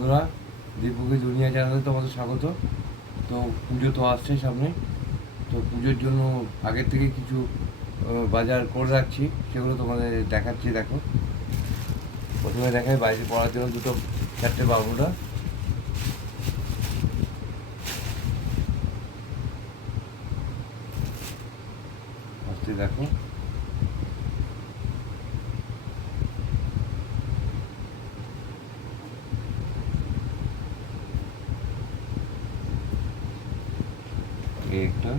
বন্ধুরা, দীপুকে দুনিয়া চ্যানেলে তোমাদের স্বাগত। তো পুজো তো আসছে সামনে। তো পুজোর জন্য আগের থেকে কিছু বাজার করে রাখছি। সেগুলো তোমাদের দেখাচ্ছি, দেখো। প্রথমে দেখাই, বাইরে পড়ার জন্য দুটো চারটে বাবুরা আসতে দেখো এই একটা।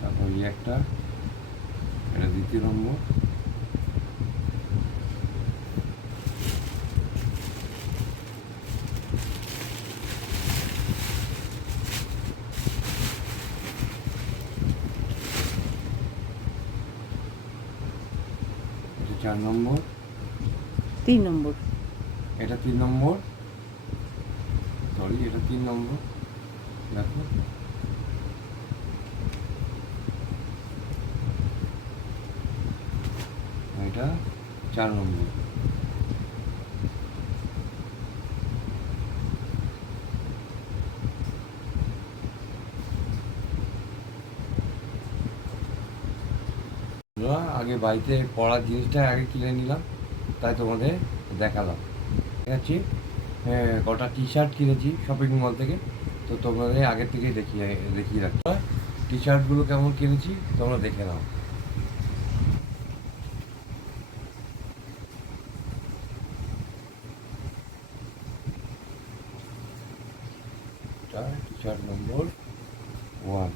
তারপর একটা এটা দ্বিতীয় নম্বর। চার নম্বর। তিন নম্বর। এটা তিন নম্বর। সরি এটা তিন নম্বর। দেখো। এটা চার নম্বর। আগে বাড়িতে পড়ার জিনিসটা আগে কিনে নিলাম, তাই তোমাদের দেখালাম। আছে কটা টি শার্ট কিনেছি শপিং মল থেকে, তো তোমাদের আগের থেকেই দেখিয়ে দেখিয়ে রাখতে টি শার্টগুলো কেমন কিনেছি, তোমরা দেখে নাও। টি শার্ট নম্বর ওয়ান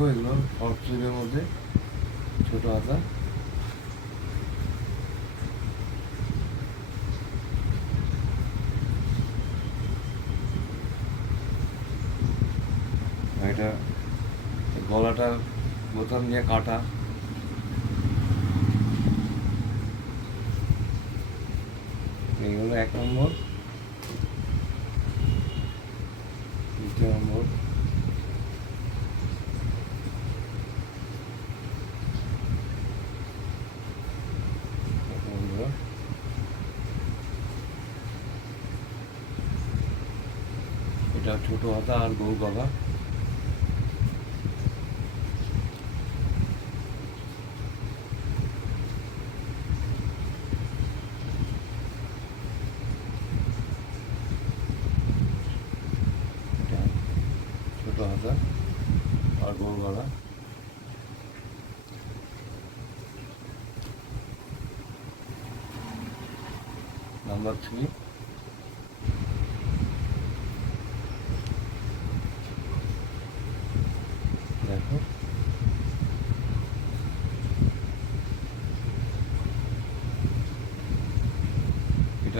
দেখো এগুলো শর্ট স্লিভের মধ্যে ছোট হাতা এটা গলাটা বোতাম দিয়ে কাটা। এই হলো এক নম্বর। দ্বিতীয় নম্বর দেখো বন্ধুরা এটা ছোট হাতা আর গরু গলা এটা ছোট হাতা আর গরু গলা নাম্বার থ্রি দেখো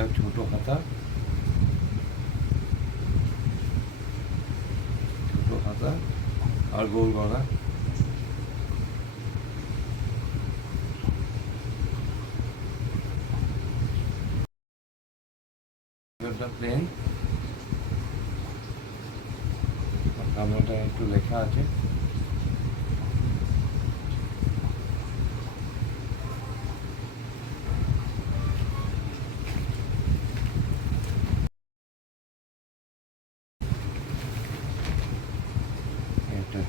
এটা ছোট হাতা ছোট হাতা আর গোল গলা। প্লেন। সামনেটা একটু লেখা আছে এটা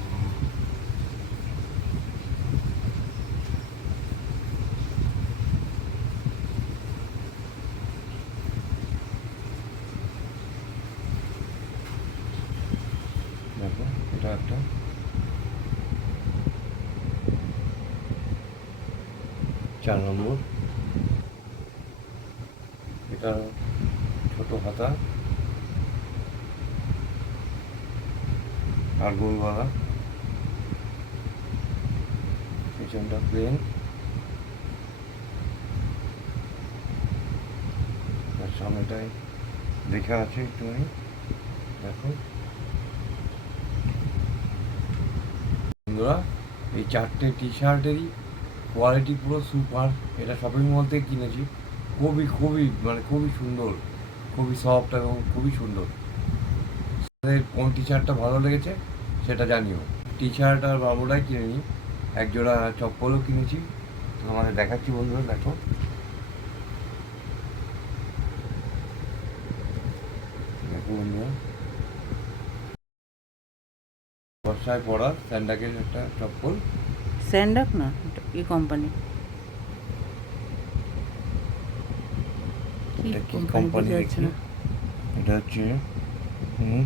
দেখো এটা একটা চার নম্বর এটা ছোট হাতা আর গোলগলা পেছনটা প্লেন আর সামনেটায় লেখা আছে একটুখানি দেখো। বন্ধুরা, এই চারটে টি শার্টেরই কোয়ালিটি পুরো সুপার এটা শপিং মল থেকে কিনেছি। খুবই খুবই মানে খুবই সুন্দর, খুবই সফট এবং খুবই সুন্দর। কোন টি শার্টটা ভালো লেগেছে, সেটা জানিও। টি শার্ট আর বাবুরাই কিনে নিই এক জোড়া চপ্পলও কিনেছি। তোমাদের দেখাচ্ছি বন্ধুরা, দেখো। বর্ষায় পড়া স্যান্ডাকের একটা চপ্পল। স্যান্ডাক না কি কোম্পানি কি এটা কোম্পানি কোম্পানি যাচ্ছে না? এটা হচ্ছে হুম?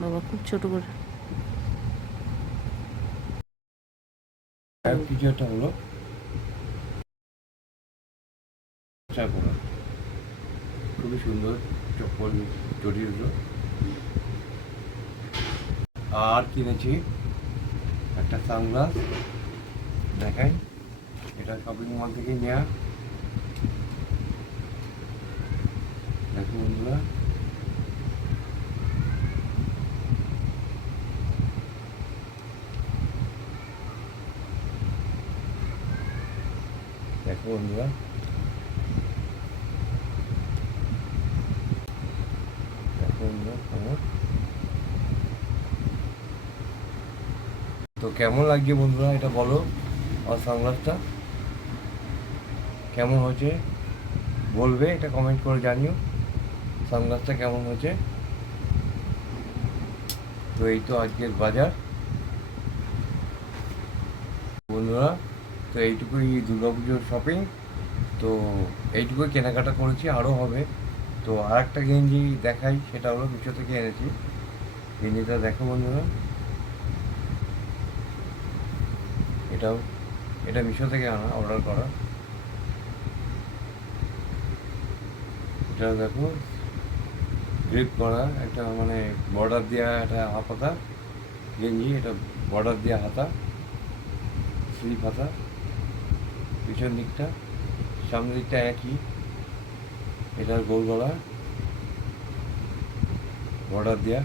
বাবা খুব ছোট করে। হলো খুবই সুন্দর চপ্পল জড়িয়েছিল আর কিনেছি একটা সানগ্লাস দেখাই। এটা শপিং মল থেকে নেওয়া দেখো বন্ধুরা। দেখো বন্ধুরা দেখো বন্ধুরা কেমন তো কেমন লাগছে বন্ধুরা এটা বলো, আমার সানগ্লাসটা কেমন হয়েছে? বলবে, এটা কমেন্ট করে জানিও। সানগ্লাসটা কেমন হয়েছে? তো এই তো আজকের বাজার। বন্ধুরা, তো এইটুকুই দুর্গাপুজোর শপিং তো এইটুকুই কেনাকাটা করেছি, আরও হবে। তো আর একটা গেঞ্জি দেখাই, সেটা হলো মিশো থেকে এনেছি। গেঞ্জিটা দেখো বন্ধুরা। এটাও, এটা মিশো থেকে আনা অর্ডার করা। এটা দেখো গ্রিপ করা, একটা মানে বর্ডার দেওয়া একটা হাতা গেঞ্জি, এটা বর্ডার দেওয়া হাতা স্লিপ হাতা, পিছন দিকটা, সামনের দিকটা একই, এটার গোল গলা বর্ডার দেওয়া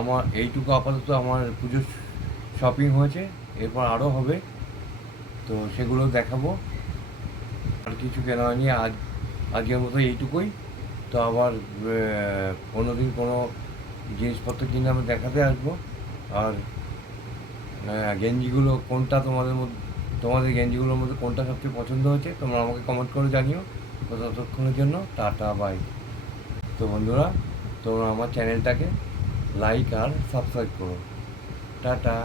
আমার, এইটুকু আপাতত আমার পুজোর শপিং হয়েছে। এরপর আরও হবে। তো সেগুলো দেখাবো। আর কিছু কেনা হয়নি। আজ, আজকের মতো এইটুকুই। তো আবার কোনো দিন কোনো জিনিসপত্র কিনে আমি দেখাতে আসব। আর গেঞ্জিগুলো কোনটা তোমাদের মধ্যে, তোমাদের গেঞ্জিগুলোর মধ্যে কোনটা সবচেয়ে পছন্দ হয়েছে, তোমরা আমাকে কমেন্ট করে জানিও। ততক্ষণের জন্য টাটা বাই তো বন্ধুরা, তোমরা আমার চ্যানেলটাকে লাইক আর সাবস্ক্রাইব করুন। টাটা।